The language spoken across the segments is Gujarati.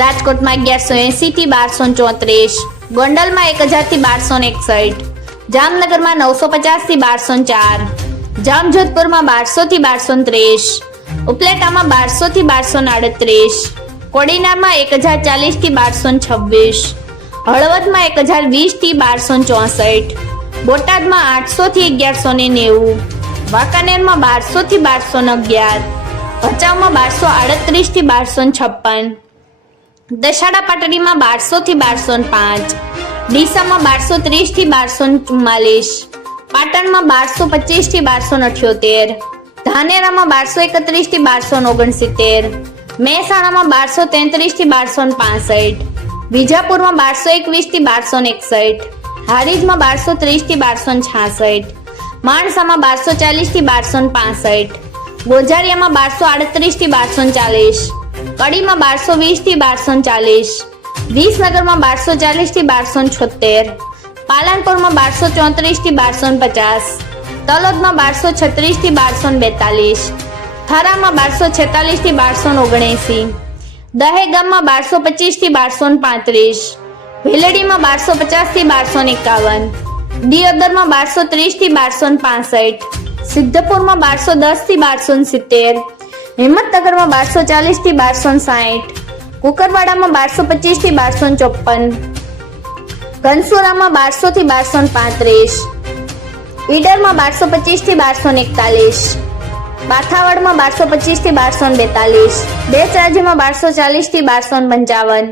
રાજકોટમાં અગિયારસો એસી થી બારસો ચોત્રીસ, ગોંડલમાં એક હજારથી બારસો એકસઠ, જામનગરમાં નવસો પચાસથી બારસો ચાર, જામજોધપુરમાં બારસો થી બારસો ત્રીસ, ઉપલેટામાં બારસો થી બારસો આડત્રીસ, કોડીનારમાં એક હજાર ચાલીસથી બારસો છવ્વીસ, હળવદમાં એક હજાર વીસથી બારસો ચોસઠ, બોટાદમાં આઠસો થી અગિયારસો ને નેવું, વાંકાનેરમાં બારસો થી બારસો અગિયાર, ભચાઉમાં બારસો આડત્રીસથી બારસો છપ્પન દશાડા પાટડીમાં બારસો થી બારસો પાંચ, ડીસામાં બારસો ત્રીસથી બારસો ચુમ્માલીસ, પાટણમાં બારસો પચીસથી બારસો અઠ્યોતેર, ધાનેરામાં બારસો એકત્રીસથી બારસો ઓગણસિત્તેર, મહેસાણામાં બારસો તેત્રીસથી બારસો પાસઠ, વિજાપુરમાં બારસો એકવીસથી બારસો એકસઠ, હારીજમાં બારસો ત્રીસથી બારસો છાસઠ, માણસામાં બારસો ચાલીસથી બારસો પાસઠ ગોઝારિયામાં બારસો આડત્રીસથી બારસો ચાલીસ કડીમાં બારસો વીસથી બારસો ચાલીસ, વિસનગરમાં બારસો ચાલીસથી બારસો છોતેર, પાલનપુરમાં બારસો ચોત્રીસથી બારસો પચાસ, તલોદમાં બારસો છત્રીસથી બારસો બેતાલીસ, થરામાં બારસો છેતાલીસથી બારસો ઓગણએસી, દહેગામમાં બારસો પચીસથી બારસો પાંત્રીસ, ભેલડીમાં બારસો પચાસથી બારસો એકાવન, દિયોદરમાં બારસો ત્રીસથી બારસો પાસઠ, સિદ્ધપુરમાં બારસો દસથી બારસો સિત્તેર હિંમતનગરમાં બારસો ચાલીસથી બારસો સાઠ કુકરવાડામાં બારસો પચીસથી બારસો ચોપન ઘનસુરામાં બારસો થી બારસો પાંત્રીસ, ઈડરમાં બારસો પચીસથી બારસો એકતાલીસ બાથાવાડમાં બારસો પચીસથી બારસો બેતાલીસ, બેચરાજીમાં બારસો ચાલીસથી બારસો પંચાવન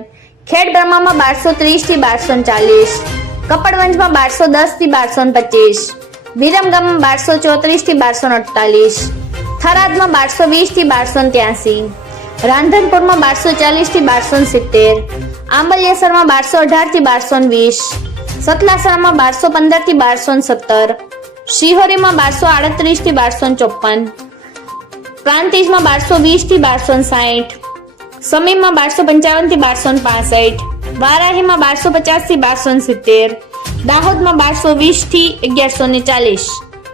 ખેડ બ્રહ્મામાં બારસો ત્રીસથી બારસો ચાલીસ, કપડવંજમાં બારસો દસથી બારસો પચીસ, વિરમગામમાં બારસો ચોત્રીસથી બારસો અડતાલીસ થરાદમાં બારસો વીસથી બારસો ત્યાસી. રાંધનપુરમાં બારસો ચાલીસથી બારસો સિત્તેર. આંબલિયાસરમાં બારસો અઢારથી બારસો વીસ. સતલાસરામાં બારસો પંદરથી બારસો સત્તર. શિહોરીમાં બારસો આડત્રીસથી બારસો ચોપન પ્રાંતિજમાં બારસો વીસથી બારસો સાઠ સમીમમાં બારસો પંચાવનથી બારસો પાસઠ. વારાહીમાં બારસો પચાસથી બારસો સિત્તેર. દાહોદમાં બારસો વીસથી અગિયારસો ચાલીસ.